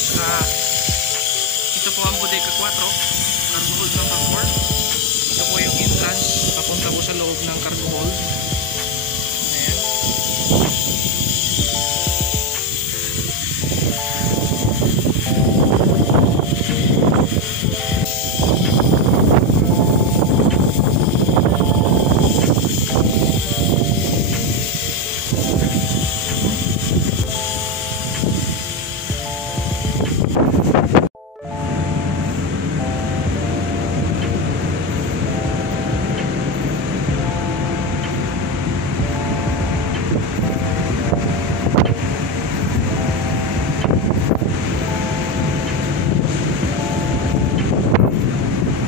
Ito po ang Bodega 4, Cargo Hold number 4. Ito po yung entrance papunta po sa loob ng Cargo Hold. Ayan.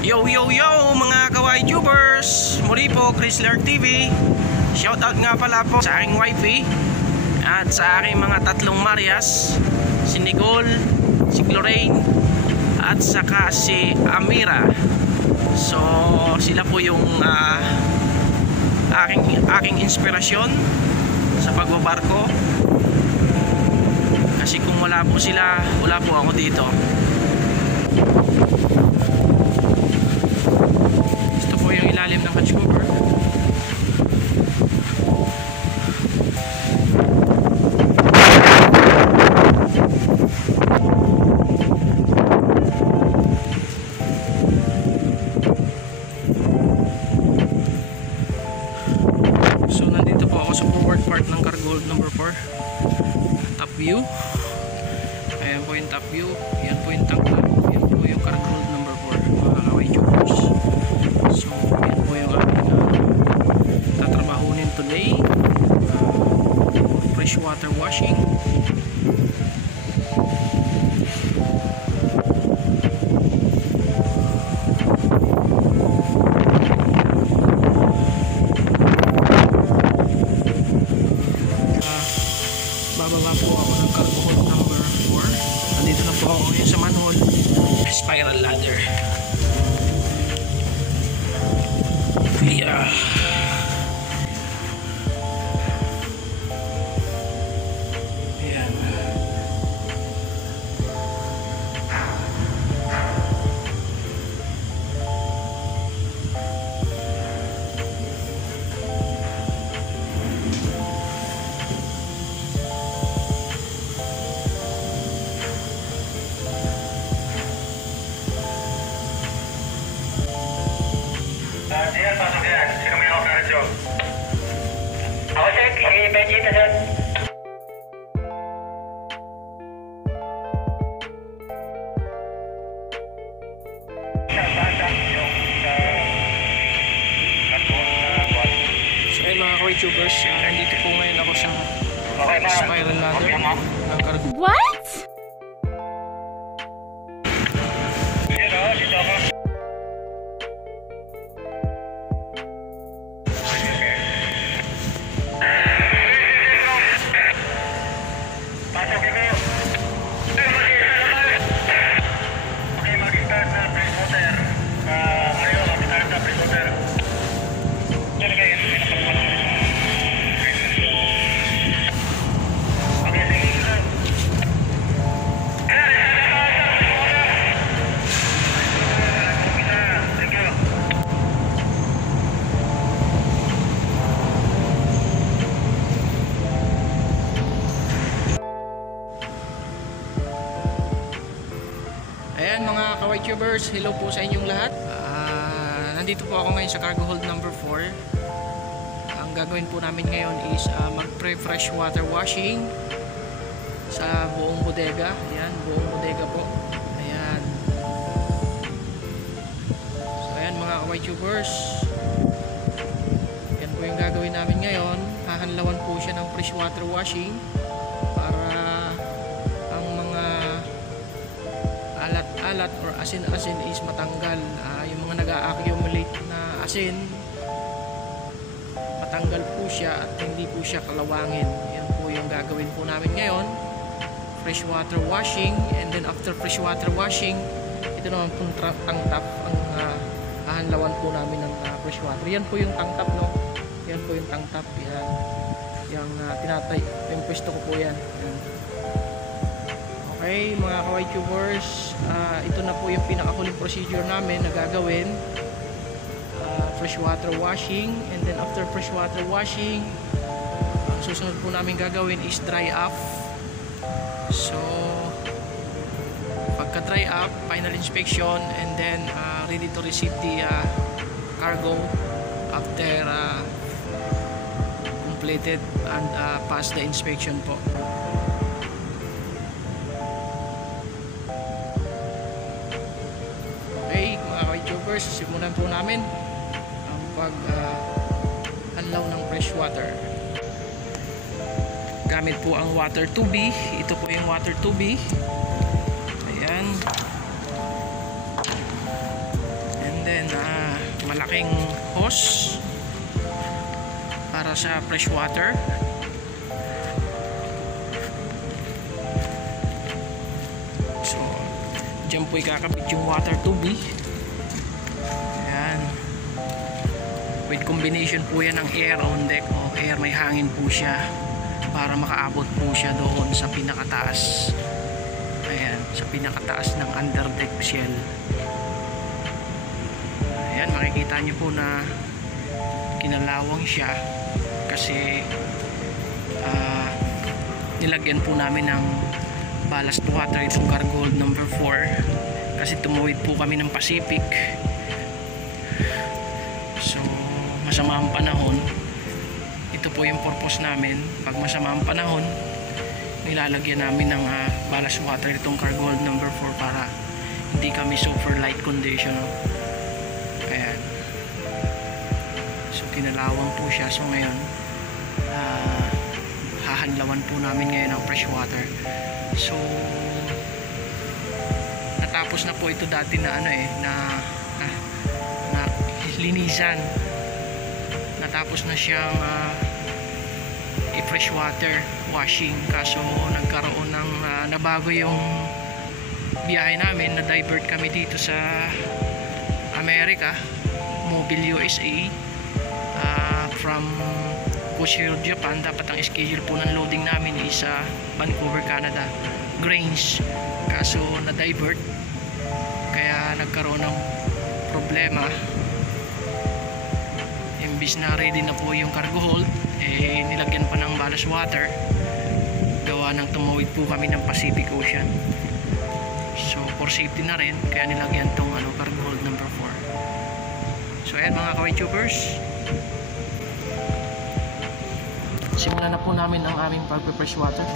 Yo yo yo mga kawaii tubers, muli po Chrysler TV. Shoutout nga pala po sa aking wifey at sa aking mga tatlong Marias, si Nicole, si Lorraine at saka si Amira. So sila po yung aking inspirasyon sa pagbabarko, kasi kung wala po sila, wala po ako dito. Yung ilalim ng hatch cover. So nandito po ako sa forward part ng Cargo Hold number 4. Top view. Ayan po yung top view. Ayan po yung tank top. Ayan po yung Cargo Hold number 4, mga kawaii tubers. So yan po yung aking tatrabahunin today, fresh water washing. Bababa po ako ng Cargo Hold number 4. Nandito na po ako ngayon sa manhole, spiral ladder. Yeah. Ayan. Ayan, pasok yan. Sino may hawak na radyo? Ako, sir. Si Benjita, sir. So ayun mga kawaii tubers, nandito po ngayon ako sa spiral ladder ng Cargo. What? Dito ako. Ayan mga kawaii tubers, hello po sa inyong lahat. Nandito po ako ngayon sa Cargo Hold number 4. Ang gagawin po namin ngayon is mag-pre-fresh water washing sa buong bodega. Ayan, buong bodega po. Ayan. So ayan mga kawaii tubers, yan po yung gagawin namin ngayon. Hahanlawan po siya ng fresh water washing para ang mga alat or asin-asin is matanggal. Yung mga nag-a-accumulate na asin, matanggal po siya at hindi po siya kalawangin. Yan po yung gagawin po namin ngayon, fresh water washing. And then after fresh water washing, ito naman po tank top ang hahanlawan po namin ng fresh water. Yan po yung tank top, no? Yan po yung tank top. Yan yung tinatay, yung pwesto ko po yan. Yan. Okay, mga kaway tubers, ito na po yung pinakahuling procedure namin na gagawin. Fresh water washing, and then after fresh water washing, ang susunod po namin gagawin is dry up. So pagka dry up, final inspection, and then ready to receive the cargo after completed and pass the inspection po. Okay, mga ka-tubers, simulan po namin ang pag-anlaw ng fresh water. Gamit po ang water tubig. Ito po yung water tubig. Ayan. And then malaking hose para sa fresh water. So dyan po ikakabit yung water tubig. Ayan. With combination po yan ng air on deck o air, may hangin po siya para makaabot po siya doon sa pinakataas. Ayan, sa pinakataas ng underdeck shell. Ayan, makikita nyo po na kinalawang siya kasi nilagyan po namin ng ballast water itong cargo hold number 4 kasi tumuwid po kami ng Pacific. So masama ang panahon, ito po yung purpose namin. Pag masama ang panahon, nilalagyan namin ng ballast water itong cargo hold number 4 para hindi kami super light condition. Ayan, so kinalawang po siya. So ngayon hahanlawan po namin ngayon ang fresh water. So natapos na po ito dati na na linisan. Natapos na siyang i-fresh water washing, kaso nagkaroon ng nabago yung biyahe namin. Na divert kami dito sa America, Mobile, USA, from Kushiro, Japan. Dapat ang schedule po ng loading namin is Vancouver, Canada, Grange, kaso na divert kaya nagkaroon ng problema. Imbis na ready na po yung cargo hold, nilagyan pa ng ballast water, gawa ng tumawid po kami ng Pacific Ocean. So for safety na rin, kaya nilagyan tong cargo hold number 4. So ayan mga kaway tubers, simulan na po namin ang aming pag-fresh water.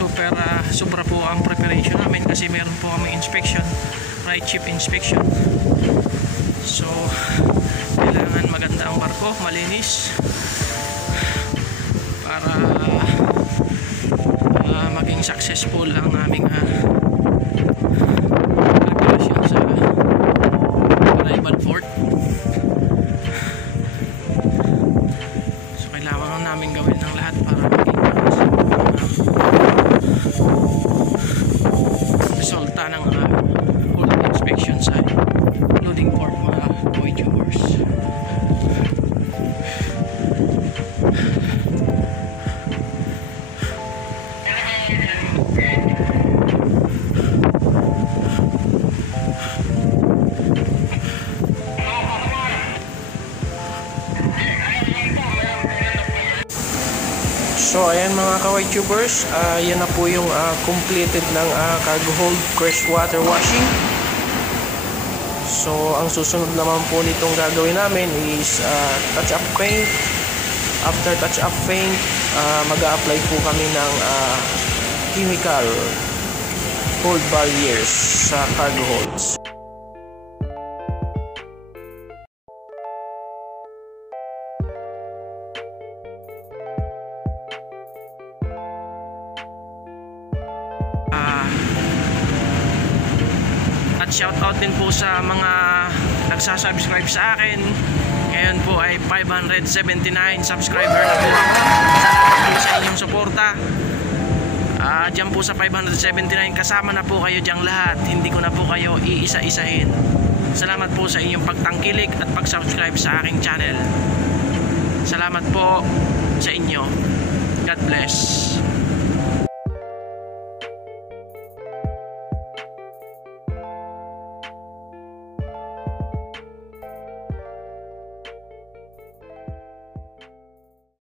sobra po ang preparation namin kasi meron po kami inspection, right ship inspection. So kailangan maganda ang barko, malinis para maging successful ang aming preparation sa arrival port. So kailangan namin gawin ng lahat para maging resulta ng port inspection sa loading port, mga Kawai Tubers. So ayan mga Kawai Tubers, yan na po yung completed ng cargo hold freshwater washing. So ang susunod naman po nitong gagawin namin is touch up paint. After touch up paint, mag-a-apply po kami ng chemical hold barriers sa cargo holds. At shoutout din po sa mga nagsasubscribe sa akin. Ngayon po ay 579 subscriber na po ako. Salamat po sa inyong suporta. Diyan po sa 579 kasama na po kayo diyang lahat. Hindi ko na po kayo iisa-isahin. Salamat po sa inyong pagtangkilik at pag-subscribe sa aking channel. Salamat po sa inyo. God bless.